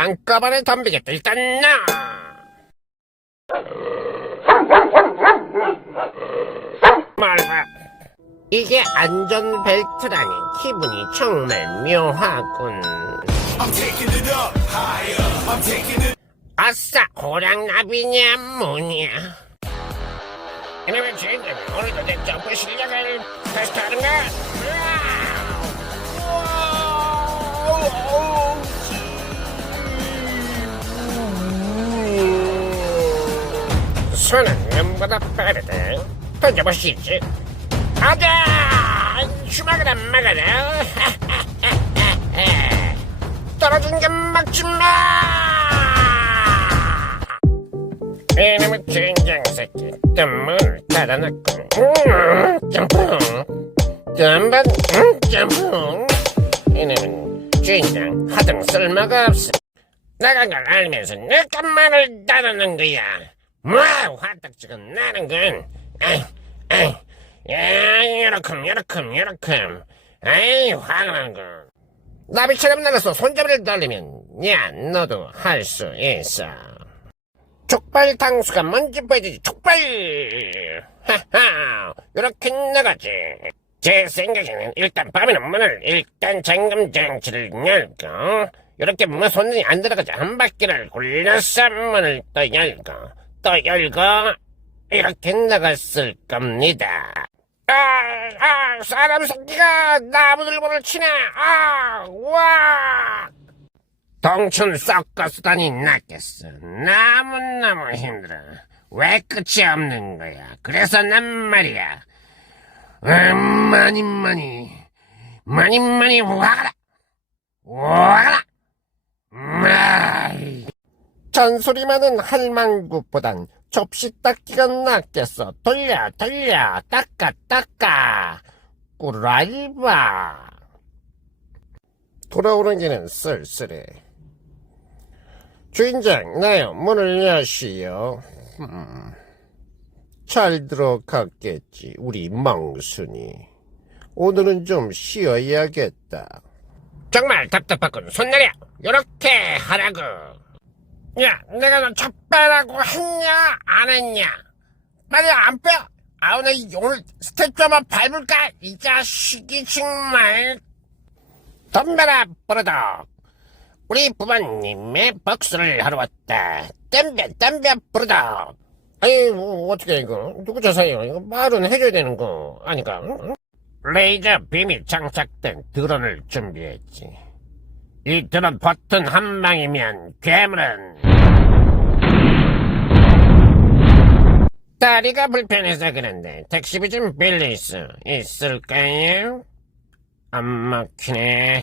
한꺼번에 덤비겠다. 일단 나! 말봐. 이게 안전벨트라니 기분이 정말 묘하군. 아싸, 호랑나비냐, 뭐냐. 이놈의 주인공, 오늘도 내 점프 실력을 테스트하는가? 손은 눈보다 빠르다. 던져보시지. 가자! 주먹으로 막아라. 떨어진 게 막지 마! 이놈의 젠장 새끼 또 문을 닫아놨군 음, 점프 또한번 음, 점프 이놈은 주인장 하등 쓸모가 없어 나간 걸 알면서 내 것만을 닫아놓은 거야 뭐 화딱지가 나는군. 에이 에이. 야 요렇게 요렇게 요렇게 에이 화가 나는군. 나비처럼 날아서 손잡이를 돌리면 야 너도 할 수 있어. 족발 당수가 뭔지 보여주지 족발! 하하 이렇게 나가지. 제 생각에는 일단 밤에는 문을 일단 잠금 장치를 열고 이렇게 뭐 손이 안 들어가지 한 바퀴를 굴려서 문을 또 열고 또 열고 이렇게 나갔을 겁니다 아, 아, 사람 새끼가 나무들보를 치네 아, 와 동춘 썩어쓰다니 낫겠어. 너무너무 힘들어. 왜 끝이 없는 거야? 그래서 난 말이야. 음, 많이 많이 많이 많이 와가라. 와가라. 마이. 잔소리 많은 할망구보단 접시 닦기가 낫겠어. 돌려 돌려 닦아 닦아. 꿀알바. 돌아오는 길은 쓸쓸해. 주인장, 나요, 문을 여시오. 음, 잘 들어갔겠지, 우리 멍순이. 오늘은 좀 쉬어야겠다. 정말 답답하군. 손 내려! 요렇게 하라고. 야, 내가 너 족발라고 했냐? 안 했냐? 빨리 안 빼! 아우, 나 오늘 스태프 한번 밟을까? 이 자식이 정말. 덤벼라, 버러덕. 우리 부모님의 복수를 하러 왔다. 덤벼, 덤벼, 버러덕. 아니, 뭐, 어떻게, 이거. 누구 자사예요? 이거 말은 해줘야 되는 거 아니까. 응? 레이저 빔이 장착된 드론을 준비했지. 이 드론 버튼 한 방이면 괴물은 다리가 불편해서 그런데 택시비 좀 빌릴 수 있을까요? 안 막히네.